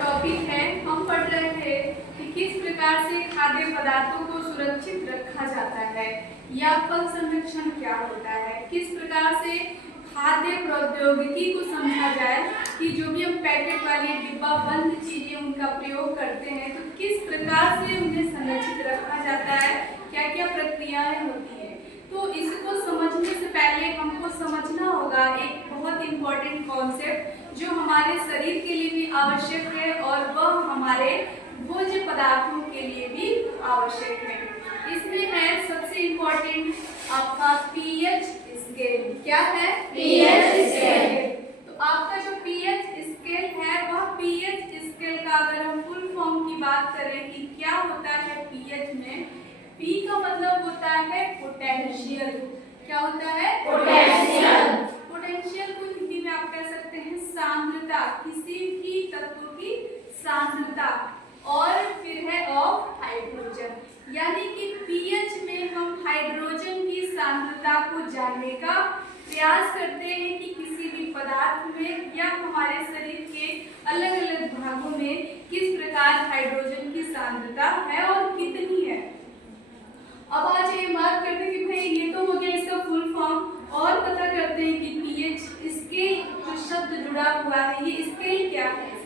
Topic है, हम पढ़ रहे थे कि किस प्रकार से खाद्य पदार्थों को सुरक्षित रखा जाता है या फल संरक्षण क्या होता है, किस प्रकार से खाद्य प्रौद्योगिकी को समझा जाए कि जो भी हम पैकेट वाली डिब्बा बंद चीजें उनका प्रयोग करते हैं तो किस प्रकार से उन्हें संरक्षित रखा जाता है, क्या क्या प्रक्रियाएं होती है। तो इसको समझने से पहले हमको समझना होगा एक बहुत इम्पोर्टेंट कॉन्सेप्ट जो हमारे शरीर के लिए भी आवश्यक है और वह हमारे भोज्य पदार्थों के लिए भी आवश्यक है। इसमें है सबसे इम्पोर्टेंट आपका पीएच स्केल। क्या है? PH scale. तो आपका जो पीएच स्केल है वह पीएच स्केल का अगर हम फुल फॉर्म की बात करें कि क्या होता है पीएच में, पी का मतलब होता है पोटेंशियल। क्या होता है? पोटेंशियल। पोटेंशियल को हिंदी में आप कह सकते हैं सांद्रता, किसी भी तत्व की सांद्रता। और फिर है ऑफ हाइड्रोजन, यानी कि पीएच में हम हाइड्रोजन की सांद्रता को जानने का प्रयास करते हैं कि किसी भी पदार्थ में या हमारे शरीर के अलग अलग भागों में किस प्रकार हाइड्रोजन की सांद्रता है और कितनी है। अब आज ये बात करते हैं कि भाई ये तो हो गया इसका फुल फॉर्म, और पता करते हैं कि पीएच स्केल जो शब्द जुड़ा हुआ है ये स्केल क्या है।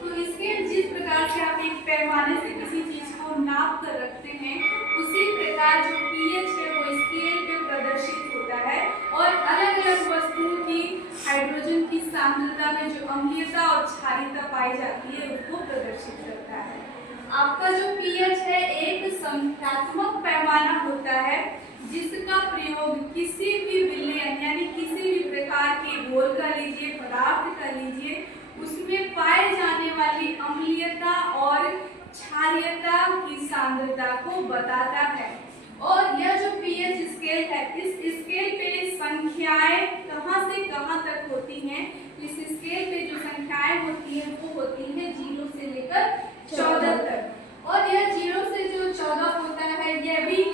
तो स्केल जिस प्रकार से आप एक पैमाने से किसी चीज को नाप कर रखते हैं उसी प्रकार जो पीएच है वो स्केल पे प्रदर्शित होता है और अलग अलग वस्तुओं की हाइड्रोजन की सांद्रता में जो अम्लीयता और क्षारीयता पाई जाती है उसको प्रदर्शित करता है। आपका जो पीएच है एक संख्यात्मक पैमाना होता है जिसका प्रयोग किसी भी विलयन यानी किसी भी प्रकार के घोल का लीजिए, पदार्थ का लीजिए, उसमें पाए जाने वाली अम्लीयता और क्षारीयता की सांद्रता को बताता है। और यह जो पीएच स्केल है इस स्केल पे संख्याएं कहां से कहां तक होती हैं। इस स्केल पे जो संख्याएं होती हैं वो होती हैं 0 से लेकर 14 तक। और यह 0 से जो 14 होता है यह भी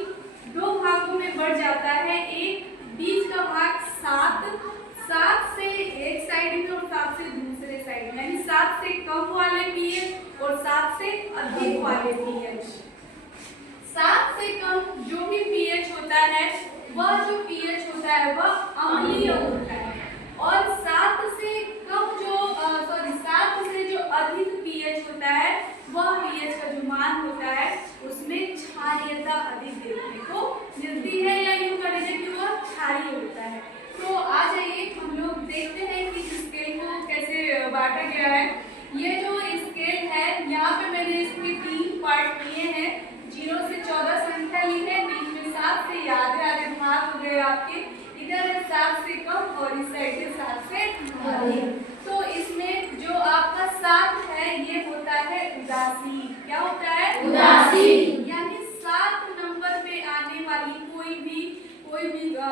दो भागों में बढ़ जाता है। एक बीच का भाग 7 से एक साइड में और 7 से दूसरे साइड में, यानी 7 से कम वाले पीएच और 7 से अधिक वाले पीएच। 7 से कम जो भी पीएच होता है वह जो पीएच होता है वह अम्लीय होता है और 7 से जो अधिक पीएच होता है वह पीएच का जो मान होता है उसमें क्षारीयता अधिक देखने को मिलती है, या यूं कह लीजिए कि वह क्षारीय होता है। तो आ जाइए हम लोग देखते हैं कि स्केल को कैसे बांटा गया है। ये जो स्केल है यहाँ पे मैंने इसके 3 पार्ट किए हैं। 0 से 14 संख्या ली है, बीच में 7 से आधे भाग हो गए आपके, इधर है 7 से कम और इस साइड से 7 से अधिक। तो इसमें जो आपका 7 है ये होता है उदासी। क्या होता है? उदासी। यानी 7 नंबर पे आने वाली कोई भी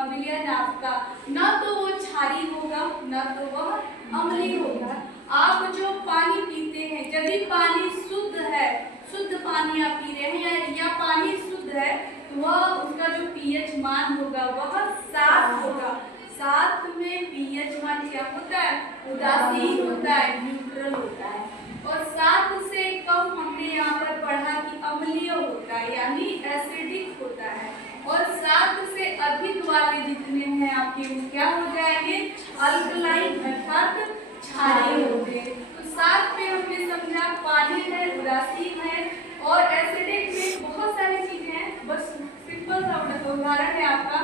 विलयन आपका ना तो वो क्षारीय होगा ना तो वह अम्लीय होगा। आप जो पानी पीते हैं यदि पानी शुद्ध है, शुद्ध पानी आप पी रहे हैं या पानी शुद्ध है तो वह उसका जो पीएच मान होगा वह 7 होगा। 7 में पीएच मान क्या होता है? उदासीन होता है, न्यूट्रल होता है। और 7 से कम हमने यहाँ पर पढ़ा कि अम्लीय होता है यानी एसिडिक होता है। और 7 से अधिक वाले जितने हैं आपके वो क्या हो जाएंगे? अल्कलाइन अर्थात क्षारीय होंगे। तो 7 में हमने समझा पानी है, उदासीन है और एसिडिक में बहुत सारी चीजें हैं। बस सिंपल सा उदाहरण है आपका,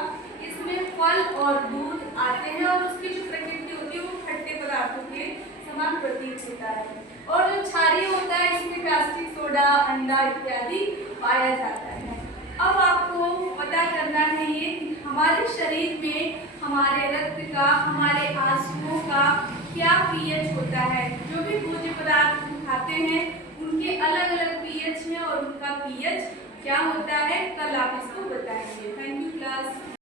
इसमें फल और दूध आते हैं और उसकी जो प्रकृति होती है वो खट्टे पदार्थों के समान प्रतीत होता है। और जो क्षारीय होता है इसमें कास्टिक सोडा, अंडा इत्यादि पाया जाता है। अब आपको पता करना है ये कि हमारे शरीर में हमारे रक्त का, हमारे आंसुओं का क्या पीएच होता है। जो भी भोज्य पदार्थ हम खाते हैं उनके अलग अलग पीएच हैं और उनका पीएच क्या होता है कल आप इसको बताएंगे। Thank you class.